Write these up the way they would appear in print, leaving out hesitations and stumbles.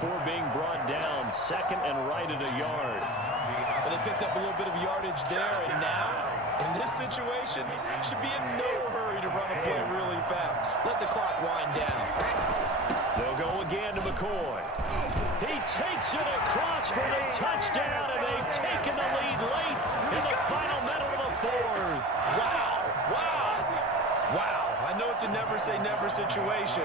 Before being brought down, second and right at a yard. Well, they picked up a little bit of yardage there, and now, in this situation, should be in no hurry to run a play really fast. Let the clock wind down. They'll go again to McCoy. He takes it across for the touchdown, and they've taken the lead late in the final minute of the fourth. Wow, wow, wow. I know it's a never-say-never situation,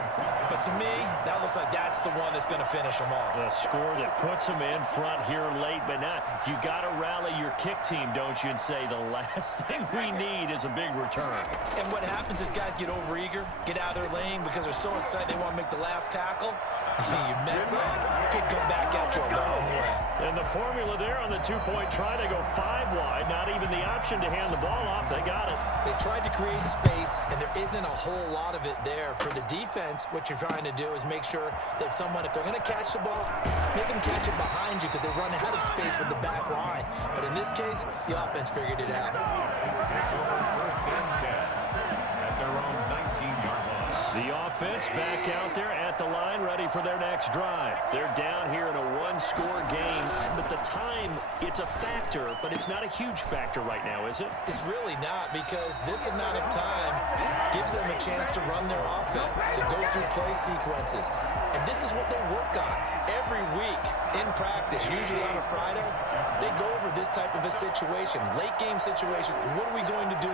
but to me, that looks like that's the one that's going to finish them off. The score that puts them in front here late, but now you got to rally your kick team, don't you, and say the last thing we need is a big return. And what happens is guys get overeager, get out of their lane because they're so excited they want to make the last tackle. You mess up, could come back at you a long way. And the formula there on the two-point try, they go 5 wide, not even the option to hand the ball off. They got it. They tried to create space, and there isn't a whole lot of it there. For the defense, what you're trying to do is make sure that if they're going to catch the ball, make them catch it behind you because they run out of space with the back line. But in this case, the offense figured it out. First and 10 at their own 19-yard line. The offense back out there at the line, ready for their next drive. They're down here in a one-score game, but the time, it's a factor, but it's not a huge factor right now, is it? It's really not, because this amount of time gives them a chance to run their offense, to go through play sequences. And this is what they work on every week in practice, usually on a Friday. They go over this type of a situation, late-game situation. What are we going to do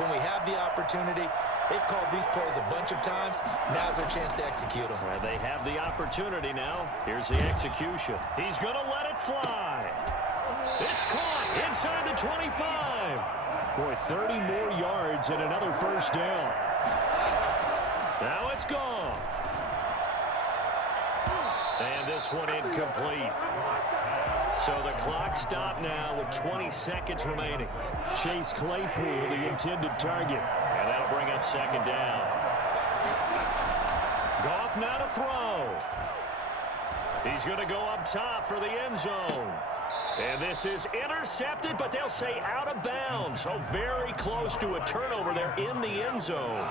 when we have the opportunity? They've called these plays a bunch of times. Now's their chance to execute them. Well, they have the opportunity now. Here's the execution. He's going to let it fly. It's caught inside the 25. Boy, 30 more yards and another first down. Now it's Goff. And this one incomplete. So the clock stopped now with 20 seconds remaining. Chase Claypool, the intended target. And that'll bring up second down. Goff now to throw. He's going to go up top for the end zone. And this is intercepted, but they'll say out of bounds. So very close to a turnover there in the end zone.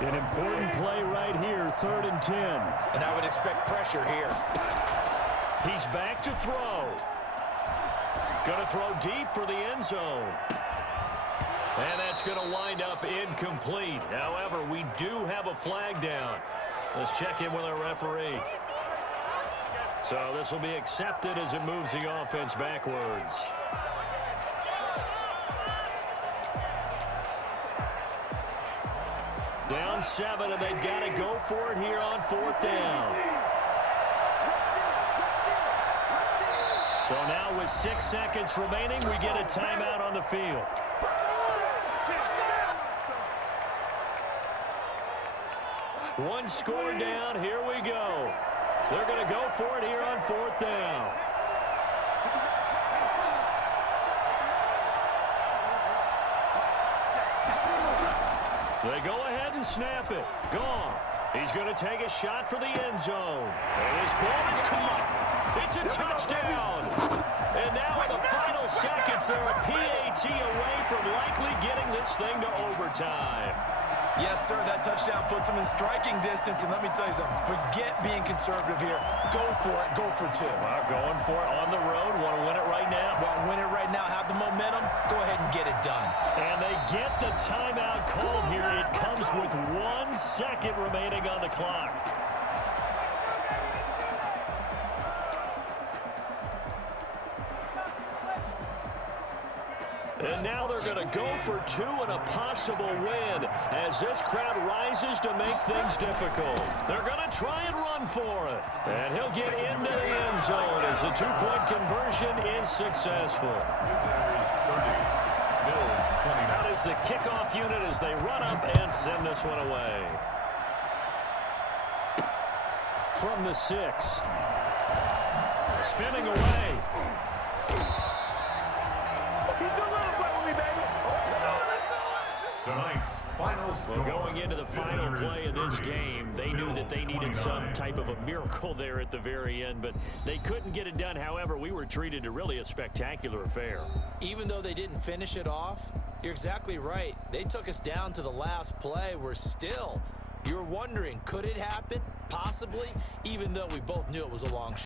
An important play right here, 3rd and 10. And I would expect pressure here. He's back to throw. Going to throw deep for the end zone. And that's going to wind up incomplete. However, we do have a flag down. Let's check in with our referee. So this will be accepted as it moves the offense backwards. Down 7, and they've got to go for it here on 4th down. So now with 6 seconds remaining, we get a timeout on the field. One score down. Here we go. They're going to go for it here on 4th down. They go ahead and snap it. Goff. He's going to take a shot for the end zone. And his ball is caught. It's a touchdown. And now in the final seconds, they're a PAT away from likely getting this thing to overtime. Yes, sir, that touchdown puts them in striking distance. And let me tell you something, forget being conservative here. Go for it, go for 2. Well, going for it on the road. Want to win it right now. Want to win it right now, have the momentum, go ahead and get it done. And they get the timeout called here. It comes with 1 second remaining on the clock. And now they're going to go for 2 and a possible win as this crowd rises to make things difficult. They're going to try and run for it. And he'll get into the end zone as the 2-point conversion is successful. That is the kickoff unit as they run up and send this one away. From the 6. Spinning away. Tonight's final score. Well, going into the final play of this game, they knew that they needed some type of a miracle there at the very end, but they couldn't get it done. However, we were treated to really a spectacular affair. Even though they didn't finish it off, you're exactly right. They took us down to the last play. You're wondering, could it happen? Possibly, even though we both knew it was a long shot.